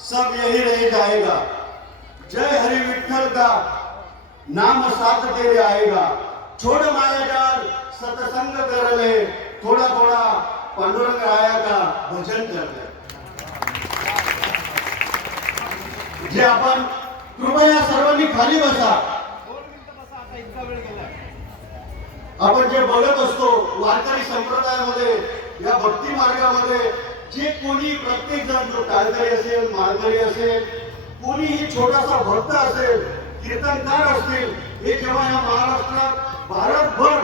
सब यही रह जाएगा। जय हरि विठ्ठल का नाम साथ तेरे आएगा। छोड़ माया जाल सत्संग कर ले, थोड़ा थोड़ा पांडुरंग आया का भजन कर ले। जे आपण कृपया सर्वांनी खाली बसा। आपण जे बघत असतो वारकरी संप्रदायामध्ये, या भक्ती मार्गामध्ये जे कोणी प्रत्येक जण, जो टाळकरी असेल, माळकरी असेल, कोणीही छोटासा भक्त असेल, कीर्तनकार असतील, हे जेव्हा या महाराष्ट्रात भारतभर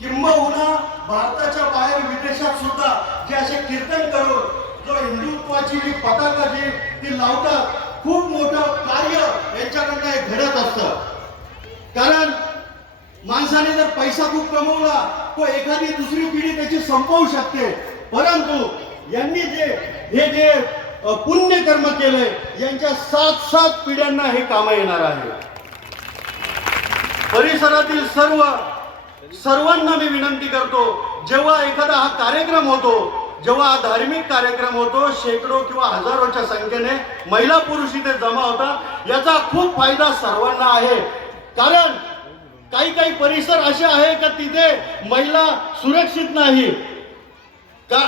किंबहुना भारताच्या बाहेर विदेशात सुद्धा जे असे कीर्तन करून जो हिंदुत्वाची जी पताका जी ती लावतात, खूप मोठं कार्य यांच्याकडनं घडत असतं। कारण माणसाने जर पैसा खूप कमवला तो एखादी दुसरी पिढी त्याची संपवू शकते, परंतु यांनी जे पुण्य कर्म केले, यांच्या 7 पिढ्यांना हे काम येणार आहे। परिसरातील सर्वांना मी विनंती करतो, जेव्हा एखादा हा कार्यक्रम होतो, जेव्हा हा धार्मिक कार्यक्रम होतो, शेकडो किंवा हजारोच्या संख्येने महिला पुरुष इथे जमा होतात, याचा खूप फायदा सर्वांना आहे। कारण काही परिसर असे आहे का तिथे महिला सुरक्षित नाही का।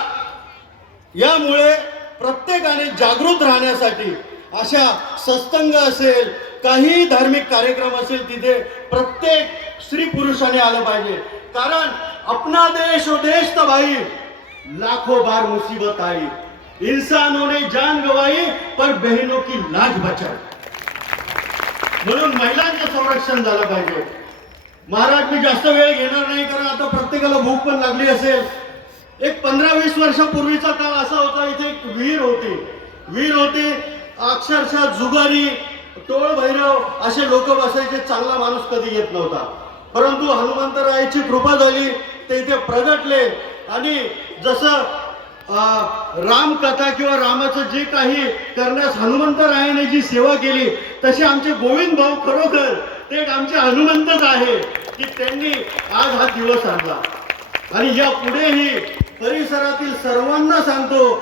यामुळे प्रत्येकाने जागृत राहण्यासाठी अशा सत्संग असेल, काही धार्मिक कार्यक्रम असेल, तिथे प्रत्येक स्त्री पुरुषाने आलं पाहिजे। कारण अपना देश ओ देश तो भाई, लाखों बार मुसीबत आई, इंसानों ने जान गंवाई पर बहनों की लाज बचाई। म्हणून महिलांचं संरक्षण झालं पाहिजे। महाराज, मी जास्त वेळ घेणार नाही, कारण आता प्रत्येकाला भूक पण लागली असेल। एक 15-20 वर्षापूर्वीचा काळ असा होता, इथे एक विहीर होती, अक्षरशः जुगारी, टोळ भैरव असे लोक बसायचे, चांगला माणूस कधी येत नव्हता। परंतु हनुमंतरायाची कृपा झाली, ते इथे प्रगटले आणि जसं रामकथा किंवा रामाचं जे काही करण्यास हनुमंतरायाने जी सेवा केली, तसे आमचे गोविंद भाऊ खरोखर ते आमचे हनुमंतच आहे की त्यांनी आज हा दिवस आणला। आणि या पुढेही परिसरातील सर्वांना सांगतो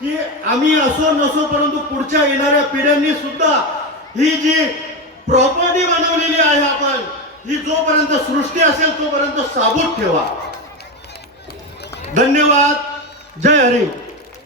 की आम्ही असो नसो, परंतु पुढच्या येणाऱ्या पिढ्यांनी सुद्धा ही जी प्रॉपर्टी बनवलेली आहे आपण, ही जोपर्यंत सृष्टी असेल तोपर्यंत साबूत ठेवा। धन्यवाद। जय हरी।